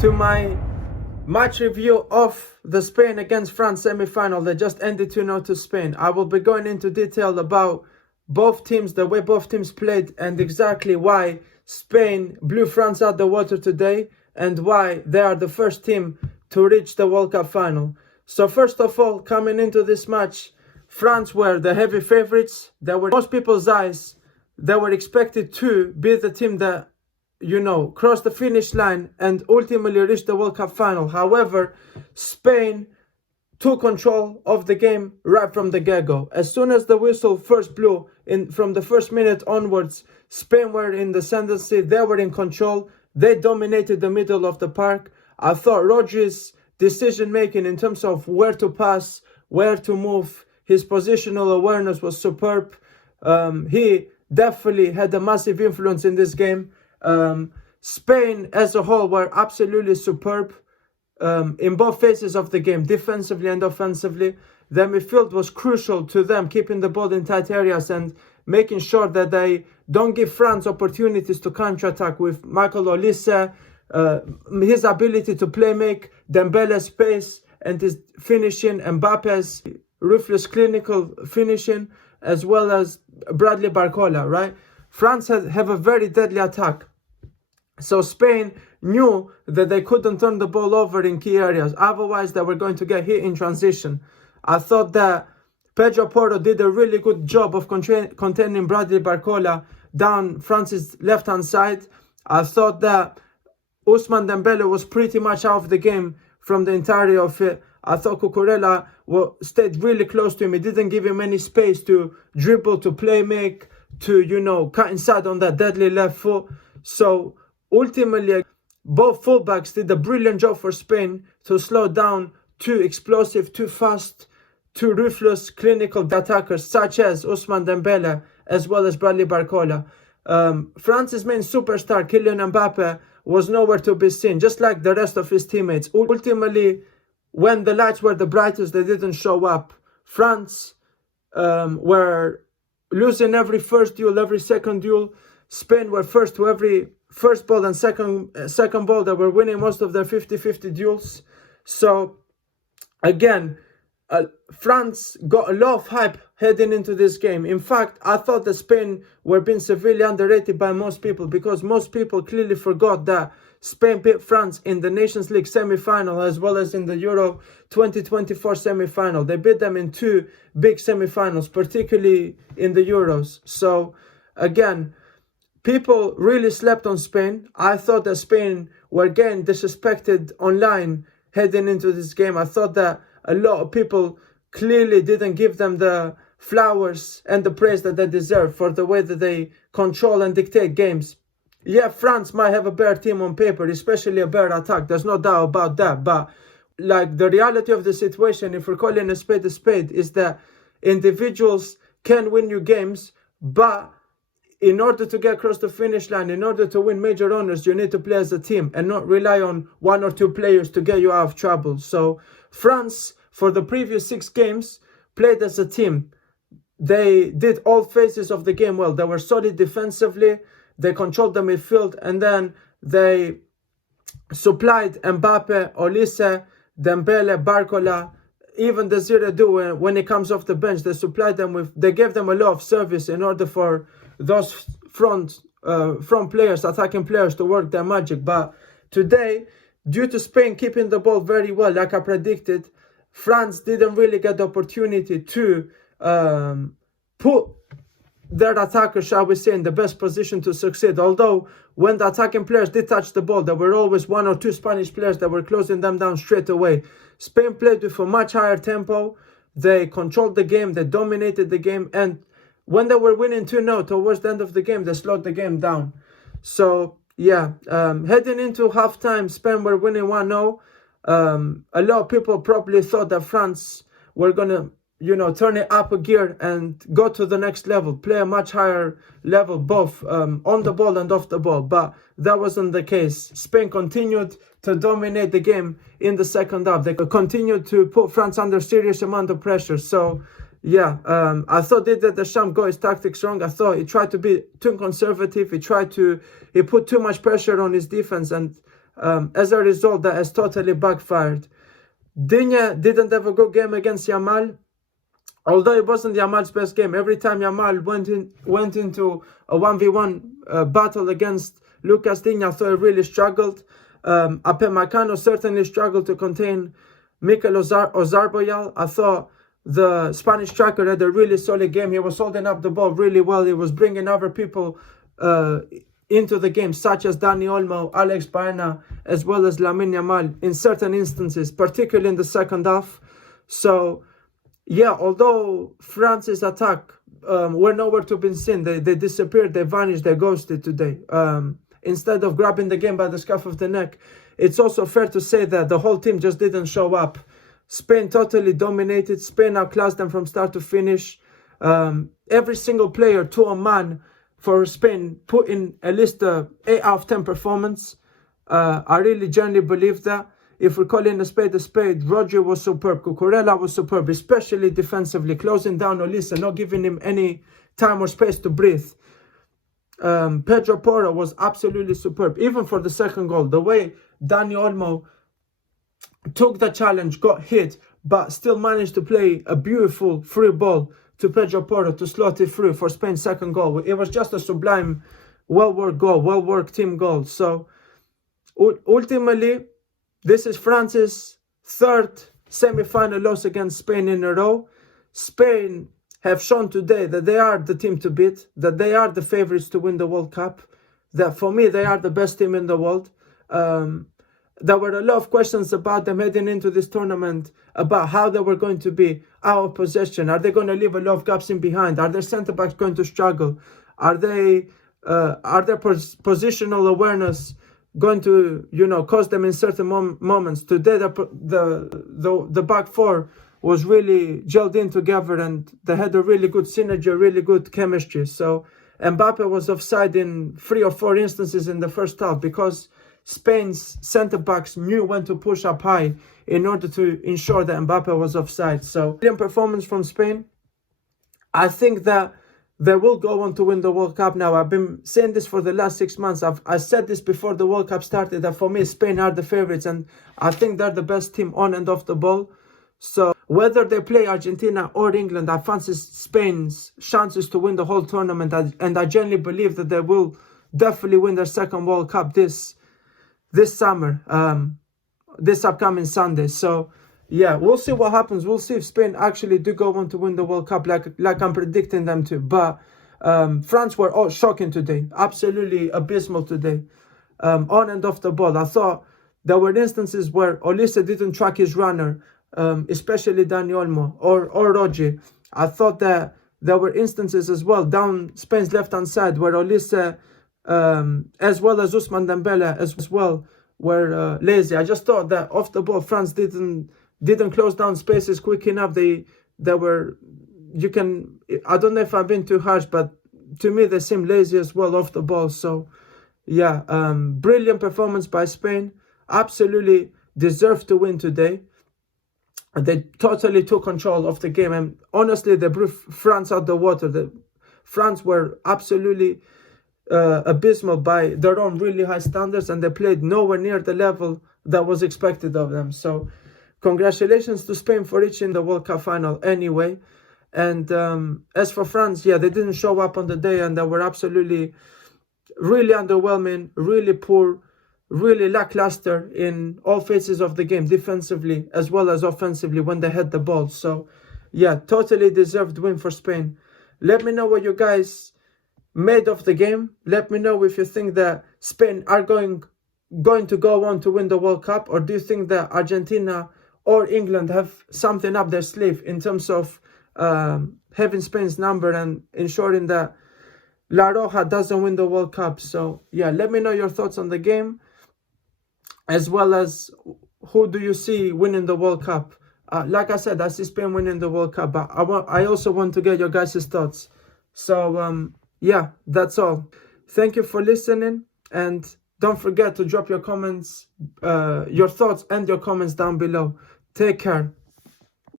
to my match review of the Spain against France semi-final that just ended 2-0 to Spain. I will be going into detail about both teams, the way both teams played, and exactly why Spain blew France out the water today and why they are the first team to reach the World Cup final. So first of all, coming into this match, France were the heavy favorites. They were, in most people's eyes, they were expected to be the team that, crossed the finish line and ultimately reached the World Cup final. However, Spain took control of the game right from the get-go. As soon as the whistle first blew, from the first minute onwards, Spain were in the ascendancy. They were in control. They dominated the middle of the park. I thought Roja's decision-making in terms of where to pass, where to move, his positional awareness was superb. He definitely had a massive influence in this game. Spain as a whole were absolutely superb in both phases of the game, defensively and offensively. The midfield was crucial to them, keeping the ball in tight areas and making sure that they don't give France opportunities to counter-attack with Michael Olise, his ability to play make, Dembele's pace and his finishing, Mbappe's ruthless clinical finishing, as well as Bradley Barcola, right? France have a very deadly attack. So Spain knew that they couldn't turn the ball over in key areas. Otherwise, they were going to get hit in transition. I thought that Pedro Porro did a really good job of containing Bradley Barcola down France's left-hand side. I thought that Ousmane Dembele was pretty much out of the game from the entirety of it. I thought Cucurella stayed really close to him. He didn't give him any space to dribble, to play make, to, cut inside on that deadly left foot. So ultimately, both fullbacks did a brilliant job for Spain to slow down two explosive, too fast, too ruthless, clinical attackers such as Ousmane Dembele as well as Bradley Barcola. France's main superstar, Kylian Mbappe, was nowhere to be seen, just like the rest of his teammates. Ultimately, when the lights were the brightest, they didn't show up. France were losing every first duel, every second duel. Spain were first to every first ball and second ball. They were winning most of their 50-50 duels. So again, France got a lot of hype heading into this game. In fact, I thought that Spain were being severely underrated by most people, because most people clearly forgot that Spain beat France in the Nations League semi-final as well as in the Euro 2024 semi-final. They beat them in two big semi-finals, particularly in the Euros. So again, people really slept on Spain. I thought that Spain were getting disrespected online heading into this game. I thought that a lot of people clearly didn't give them the flowers and the praise that they deserve for the way that they control and dictate games. Yeah, France might have a better team on paper, especially a better attack. There's no doubt about that. But like, the reality of the situation, if we're calling a spade, is that individuals can win you games, but in order to get across the finish line, in order to win major honors, you need to play as a team and not rely on one or two players to get you out of trouble. So France, for the previous 6 games, played as a team. They did all phases of the game well. They were solid defensively. They controlled the midfield, and then they supplied Mbappe, Olise, Dembele, Barcola, even the Zirou when it comes off the bench. They supplied them with. They gave them a lot of service in order for those front players, attacking players, to work their magic. But today, due to Spain keeping the ball very well, like I predicted, France didn't really get the opportunity to put their attackers, shall we say, in the best position to succeed. Although when the attacking players did touch the ball, there were always 1 or 2 Spanish players that were closing them down straight away. Spain played with a much higher tempo. They controlled the game. They dominated the game. And when they were winning 2-0 towards the end of the game, they slowed the game down. So yeah, heading into halftime, Spain were winning 1-0. A lot of people probably thought that France were going to, turn it up a gear and go to the next level, play a much higher level, both on the ball and off the ball. But that wasn't the case. Spain continued to dominate the game in the second half. They continued to put France under serious amount of pressure. So yeah, I thought that Deschamps got his tactics wrong. I thought he tried to be too conservative. He put too much pressure on his defense, and As a result, that has totally backfired. Digne didn't have a good game against Yamal, although it wasn't Yamal's best game. Every time Yamal went into a 1v1 battle against Lucas Digne, I thought he really struggled. Upamecano certainly struggled to contain Mikel Oyarzabal. I thought the Spanish striker had a really solid game. He was holding up the ball really well. He was bringing other people into the game, such as Dani Olmo, Alex Baena, as well as Lamine Yamal in certain instances, particularly in the second half. So, yeah, although France's attack were nowhere to be seen, they disappeared, they vanished, they ghosted today. Instead of grabbing the game by the scruff of the neck, it's also fair to say that the whole team just didn't show up. Spain totally dominated. Spain outclassed them from start to finish. Every single player, to a man, for Spain, put in at least a 8 out of 10 performance. I really genuinely believe that. If we're calling a spade, Roja was superb. Cucurella was superb, especially defensively, closing down Olise, not giving him any time or space to breathe. Pedro Porro was absolutely superb, even for the second goal. The way Dani Olmo took the challenge, got hit, but still managed to play a beautiful free ball to Pedro Porro to slot it through for Spain's second goal. It was just a sublime, well-worked goal, well-worked team goal. So, ultimately, this is France's third semi-final loss against Spain in a row. Spain have shown today that they are the team to beat, that they are the favorites to win the World Cup, that for me, they are the best team in the world. There were a lot of questions about them heading into this tournament, about how they were going to be out of possession. Are they going to leave a lot of gaps in behind? Are their centre-backs going to struggle? Are their positional awareness going to, cause them in certain moments? Today, the back four was really gelled in together, and they had a really good synergy, really good chemistry. So Mbappe was offside in 3 or 4 instances in the first half because Spain's centre-backs knew when to push up high in order to ensure that Mbappe was offside. So, brilliant performance from Spain. I think that they will go on to win the World Cup now. I've been saying this for the last 6 months. I said this before the World Cup started, that for me, Spain are the favourites, and I think they're the best team on and off the ball. So, whether they play Argentina or England, I fancy Spain's chances to win the whole tournament, and I genuinely believe that they will definitely win their second World Cup this summer, this upcoming Sunday. So, yeah, we'll see what happens. We'll see if Spain actually do go on to win the World Cup like I'm predicting them to. But France were all shocking today. Absolutely abysmal today. On and off the ball. I thought there were instances where Olise didn't track his runner, especially Dani Olmo or Roja. I thought that there were instances as well down Spain's left-hand side where Olise, as well as Ousmane Dembele as well, were lazy. I just thought that off the ball, France didn't close down spaces quick enough. They were, I don't know if I've been too harsh, but to me they seem lazy as well off the ball. So yeah, brilliant performance by Spain. Absolutely deserved to win today. They totally took control of the game, and honestly, they blew France out the water. France were absolutely abysmal by their own really high standards, and they played nowhere near the level that was expected of them. So congratulations to Spain for reaching the World Cup final anyway. And as for France, yeah, they didn't show up on the day, and they were absolutely really underwhelming, really poor, really lackluster in all phases of the game, defensively as well as offensively when they had the ball. So yeah, totally deserved win for Spain. Let me know what you guys made of the game. Let me know if you think that Spain are going to go on to win the World Cup, or do you think that Argentina or England have something up their sleeve in terms of having Spain's number and ensuring that La Roja doesn't win the World Cup? So yeah, let me know your thoughts on the game, as well as who do you see winning the World Cup. Like I said, I see Spain winning the World Cup, but I also want to get your guys' thoughts. So yeah, that's all. Thank you for listening, and don't forget to drop your comments, your thoughts and your comments down below. Take care.